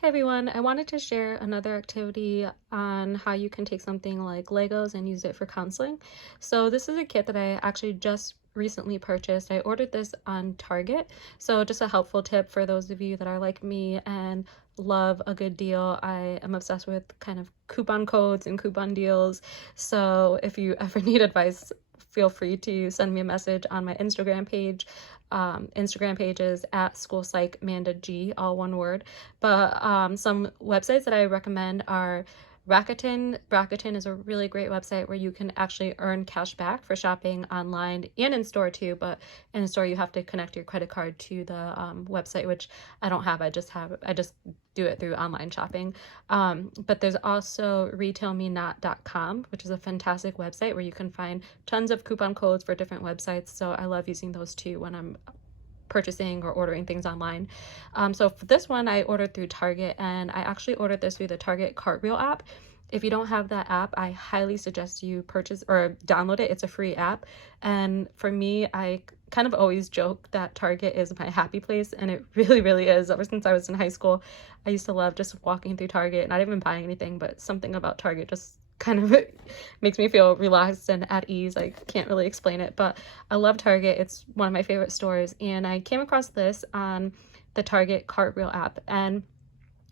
Hey everyone, I wanted to share another activity on how you can take something like Legos and use it for counseling. So this is a kit that I actually just recently purchased. I ordered this on Target. So just a helpful tip for those of you that are like me and love a good deal. I am obsessed with kind of coupon codes and coupon deals. So if you ever need advice, feel free to send me a message on my Instagram page. Instagram page is at schoolpsychmandag, all one word. But some websites that I recommend are Rakuten. Rakuten is a really great website where you can actually earn cash back for shopping online and in store too. But in store, you have to connect your credit card to the website, which I don't have. I just do it through online shopping. But there's also retailmenot.com, which is a fantastic website where you can find tons of coupon codes for different websites. So I love using those too when I'm purchasing or ordering things online. So for this one, I ordered through Target, and I actually ordered this through the Target Cartwheel app. If you don't have that app, I highly suggest you purchase or download it. It's a free app. And for me, I kind of always joke that Target is my happy place, and it really, really is. Ever since I was in high school, I used to love just walking through Target, not even buying anything, but something about Target just kind of makes me feel relaxed and at ease. I can't really explain it, but I love Target. It's one of my favorite stores, and I came across this on the Target Cartwheel app, and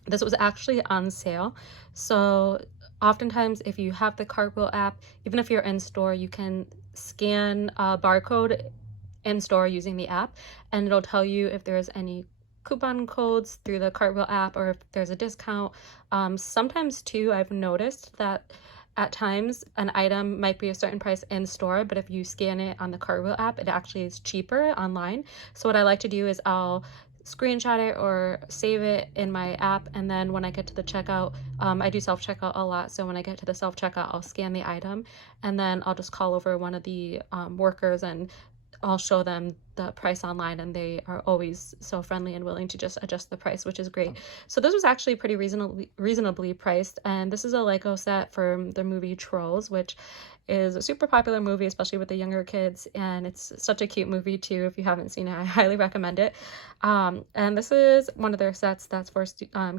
this was actually on sale. So oftentimes if you have the Cartwheel app, even if you're in store, you can scan a barcode in store using the app, and it'll tell you if there's any coupon codes through the Cartwheel app or if there's a discount. Sometimes too, I've noticed that at times an item might be a certain price in store, but if you scan it on the Cartwheel app, it actually is cheaper online. So what I like to do is I'll screenshot it or save it in my app, and then when I get to the checkout, I do self-checkout a lot, so when I get to the self-checkout, I'll scan the item, and then I'll just call over one of the workers, and I'll show them the price online, and they are always so friendly and willing to just adjust the price, which is great. So this was actually pretty reasonably priced, and this is a Lego set from the movie Trolls, which is a super popular movie, especially with the younger kids, and it's such a cute movie too. If you haven't seen it, I highly recommend it. And this is one of their sets that's for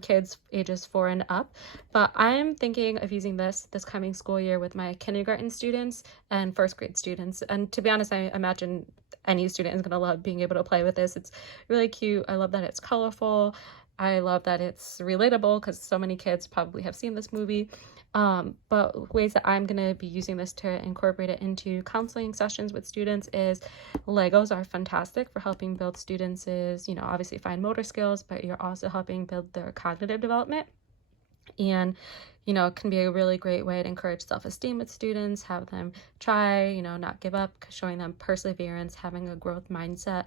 kids ages 4 and up, but I'm thinking of using this coming school year with my kindergarten students and first grade students. And to be honest, I imagine any student is going to love being able to play with this. It's really cute. I love that it's colorful. I love that it's relatable because so many kids probably have seen this movie. But ways that I'm going to be using this to incorporate it into counseling sessions with students is Legos are fantastic for helping build students' obviously fine motor skills, but you're also helping build their cognitive development. And it can be a really great way to encourage self-esteem with students, have them try, not give up, showing them perseverance, having a growth mindset.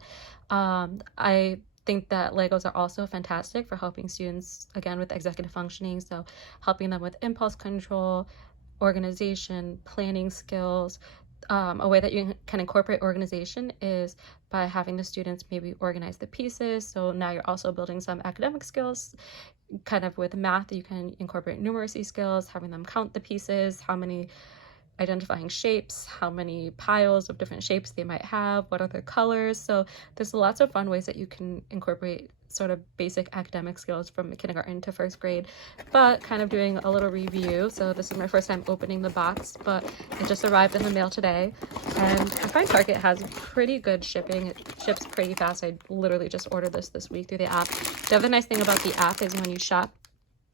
I think that Legos are also fantastic for helping students, again, with executive functioning, so helping them with impulse control, organization, planning skills. A way that you can incorporate organization is by having the students maybe organize the pieces, so now you're also building some academic skills. Kind of with math, you can incorporate numeracy skills, having them count the pieces, how many, identifying shapes, how many piles of different shapes they might have, what are their colors. So there's lots of fun ways that you can incorporate sort of basic academic skills from kindergarten to first grade, but kind of doing a little review. So this is my first time opening the box, but it just arrived in the mail today, and I find Target has pretty good shipping. It ships pretty fast. I literally just ordered this week through the app. The other nice thing about the app is when you shop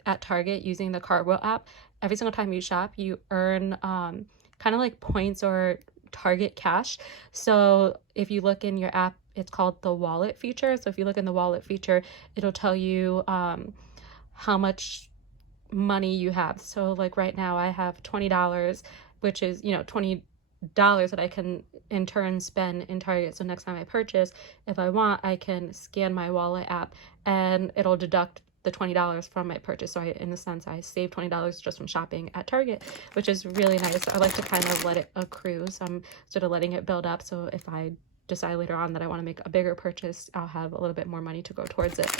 at Target using the Cartwheel app, every single time you shop, you earn kind of like points or Target cash. So if you look in your app, it's called the wallet feature. So if you look in the wallet feature, it'll tell you how much money you have. So like right now I have $20, which is, $20 that I can in turn spend in Target. So next time I purchase, if I want, I can scan my wallet app and it'll deduct the $20 from my purchase. So in a sense, I saved $20 just from shopping at Target, which is really nice. I like to kind of let it accrue. So I'm sort of letting it build up. So if I decide later on that I want to make a bigger purchase, I'll have a little bit more money to go towards it.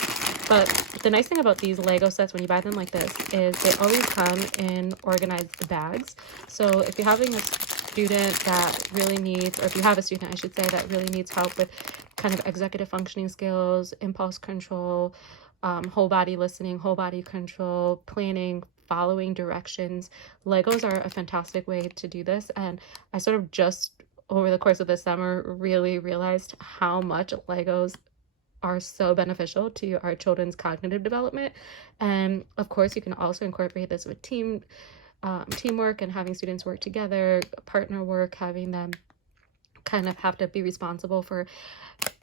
But the nice thing about these Lego sets when you buy them like this is they always come in organized bags. So if you're having a student that really needs, or if you have a student, I should say, that really needs help with kind of executive functioning skills, impulse control, whole body listening, whole body control, planning, following directions. Legos are a fantastic way to do this, and I sort of just over the course of the summer really realized how much Legos are so beneficial to our children's cognitive development. And of course, you can also incorporate this with teamwork and having students work together, partner work, having them kind of have to be responsible for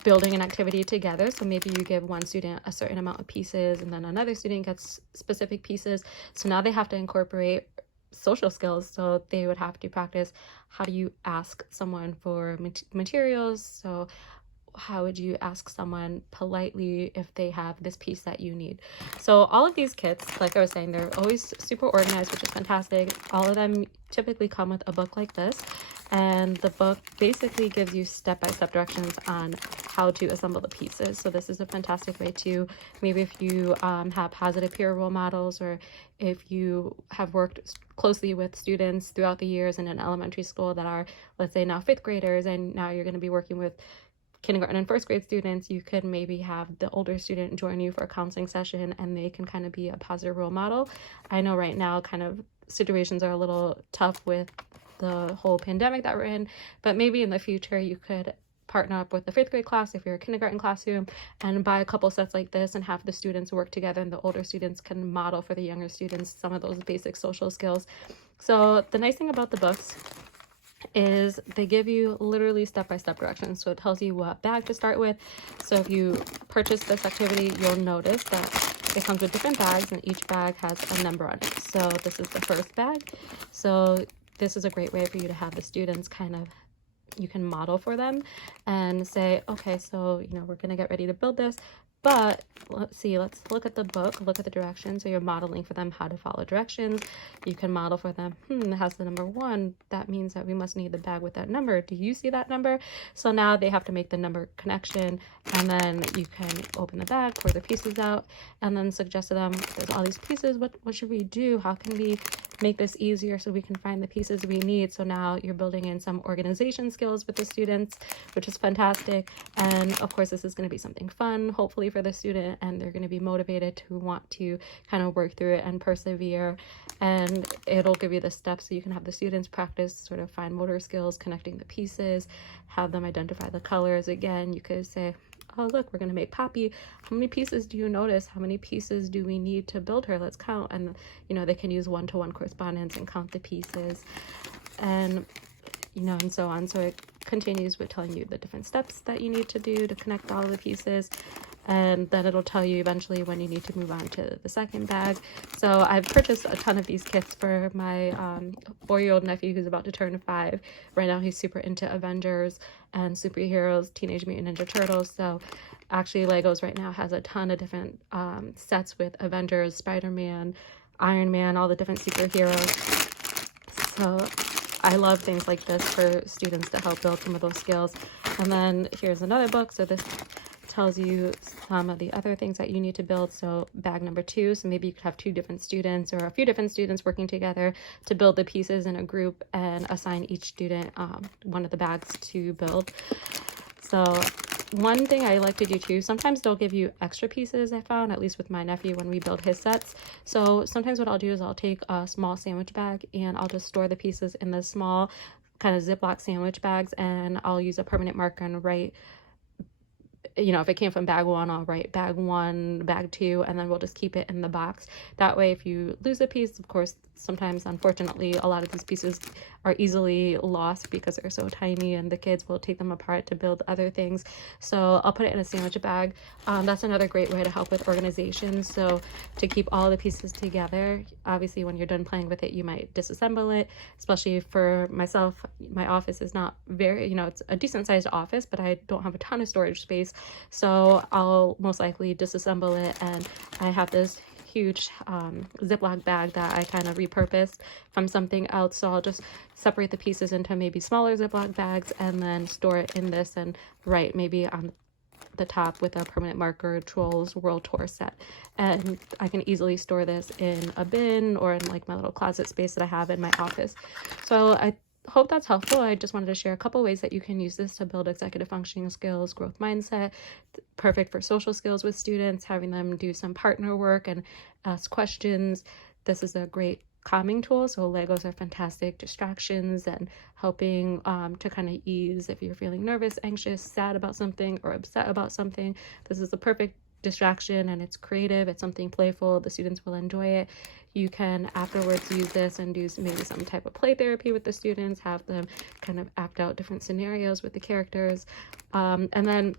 building an activity together. So maybe you give one student a certain amount of pieces and then another student gets specific pieces. So now they have to incorporate social skills. So they would have to practice, how do you ask someone for materials? So how would you ask someone politely if they have this piece that you need? So all of these kits, like I was saying, they're always super organized, which is fantastic. All of them typically come with a book like this, and the book basically gives you step-by-step directions on how to assemble the pieces. So this is a fantastic way to, maybe if you have positive peer role models, or if you have worked closely with students throughout the years in an elementary school that are, let's say, now 5th graders, and now you're going to be working with kindergarten and 1st grade students, you could maybe have the older student join you for a counseling session, and they can kind of be a positive role model. I know right now kind of situations are a little tough with the whole pandemic that we're in, but maybe in the future you could partner up with the 5th grade class if you're a kindergarten classroom and buy a couple sets like this and have the students work together, and the older students can model for the younger students some of those basic social skills. So the nice thing about the books is they give you literally step-by-step directions. So it tells you what bag to start with. So if you purchase this activity, you'll notice that it comes with different bags, and each bag has a number on it. So this is the first bag. So this is a great way for you to have the students kind of, you can model for them and say, okay, so we're gonna get ready to build this, but let's look at the book, look at the directions. So you're modeling for them how to follow directions. You can model for them, it has the number 1, that means that we must need the bag with that number. Do you see that number? So now they have to make the number connection, and then you can open the bag, pour the pieces out, and then suggest to them, there's all these pieces, what should we do? How can we make this easier so we can find the pieces we need? So now you're building in some organization skills with the students, which is fantastic. And of course, this is going to be something fun, hopefully, for the student, and they're going to be motivated to want to kind of work through it and persevere. And it'll give you the steps so you can have the students practice sort of fine motor skills, connecting the pieces, have them identify the colors. Again, you could say, oh, look, we're going to make Poppy. How many pieces do you notice? How many pieces do we need to build her? Let's count. And, they can use one-to-one correspondence and count the pieces, and, and so on. So it continues with telling you the different steps that you need to do to connect all the pieces. And then it'll tell you eventually when you need to move on to the second bag. So I've purchased a ton of these kits for my 4-year-old nephew who's about to turn 5. Right now he's super into Avengers and superheroes, Teenage Mutant Ninja Turtles. So actually Legos right now has a ton of different sets with Avengers, Spider-Man, Iron Man, all the different superheroes. So I love things like this for students to help build some of those skills. And then here's another book. So this tells you some of the other things that you need to build. So bag number 2, so maybe you could have 2 different students or a few different students working together to build the pieces in a group and assign each student one of the bags to build. So one thing I like to do too, sometimes they'll give you extra pieces, I found, at least with my nephew when we build his sets. So sometimes what I'll do is I'll take a small sandwich bag and I'll just store the pieces in the small kind of Ziploc sandwich bags, and I'll use a permanent marker and write, if it came from bag 1, I'll write bag 1, bag 2, and then we'll just keep it in the box. That way, if you lose a piece, of course, sometimes, unfortunately, a lot of these pieces are easily lost because they're so tiny, and the kids will take them apart to build other things. So I'll put it in a sandwich bag. That's another great way to help with organization. So to keep all the pieces together, obviously, when you're done playing with it, you might disassemble it, especially for myself. My office is not very, it's a decent sized office, but I don't have a ton of storage space. So I'll most likely disassemble it, and I have this huge Ziploc bag that I kind of repurposed from something else. So I'll just separate the pieces into maybe smaller Ziploc bags and then store it in this and write maybe on the top with a permanent marker, Trolls World Tour set. And I can easily store this in a bin or in like my little closet space that I have in my office. So I hope that's helpful. I just wanted to share a couple ways that you can use this to build executive functioning skills, growth mindset, perfect for social skills with students, having them do some partner work and ask questions. This is a great calming tool. So Legos are fantastic distractions and helping to kind of ease if you're feeling nervous, anxious, sad about something, or upset about something. This is the perfect distraction, and it's creative, it's something playful, the students will enjoy it. You can afterwards use this and do maybe some type of play therapy with the students, have them kind of act out different scenarios with the characters. And then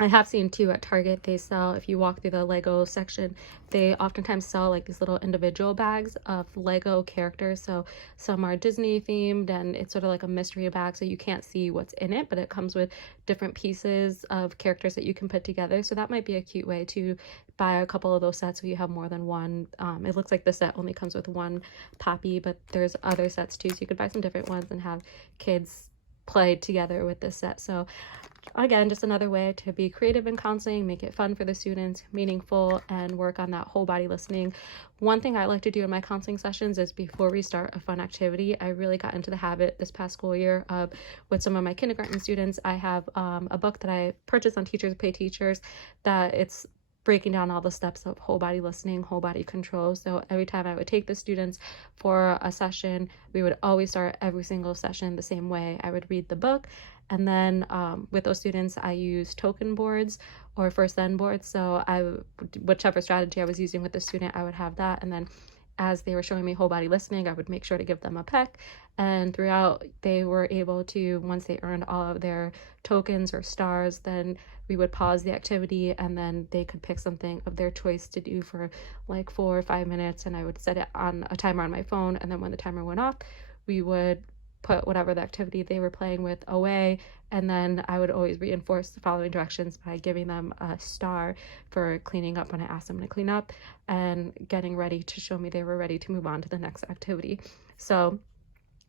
I have seen too at Target, they sell, if you walk through the Lego section, they oftentimes sell like these little individual bags of Lego characters. So some are Disney themed, and it's sort of like a mystery bag, so you can't see what's in it, but it comes with different pieces of characters that you can put together. So that might be a cute way to buy a couple of those sets so you have more than one. It looks like the set only comes with one Poppy, but there's other sets too, so you could buy some different ones and have kids play together with this set. So again, just another way to be creative in counseling, make it fun for the students, meaningful, and work on that whole body listening. One thing I like to do in my counseling sessions is before we start a fun activity, I really got into the habit this past school year of, with some of my kindergarten students, I have a book that I purchased on Teachers Pay Teachers that it's breaking down all the steps of whole body listening, whole body control. So every time I would take the students for a session, we would always start every single session the same way. I would read the book, and then with those students, I use token boards or first then boards. So whichever strategy I was using with the student, I would have that. And then as they were showing me whole body listening, I would make sure to give them a peck. And throughout, they were able to, once they earned all of their tokens or stars, then we would pause the activity, and then they could pick something of their choice to do for like 4 or 5 minutes. And I would set it on a timer on my phone. And then when the timer went off, we would put whatever the activity they were playing with away, and then I would always reinforce the following directions by giving them a star for cleaning up when I asked them to clean up, and getting ready to show me they were ready to move on to the next activity. So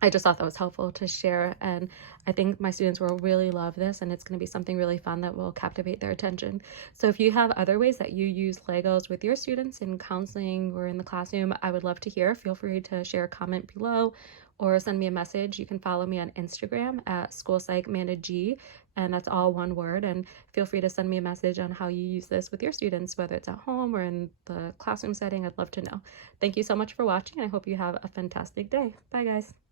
I just thought that was helpful to share, and I think my students will really love this, and it's going to be something really fun that will captivate their attention. So if you have other ways that you use Legos with your students in counseling or in the classroom, I would love to hear. Feel free to share a comment below or send me a message. You can follow me on Instagram at SchoolPsychMandaG, and that's all one word. And feel free to send me a message on how you use this with your students, whether it's at home or in the classroom setting. I'd love to know. Thank you so much for watching. I hope you have a fantastic day. Bye, guys.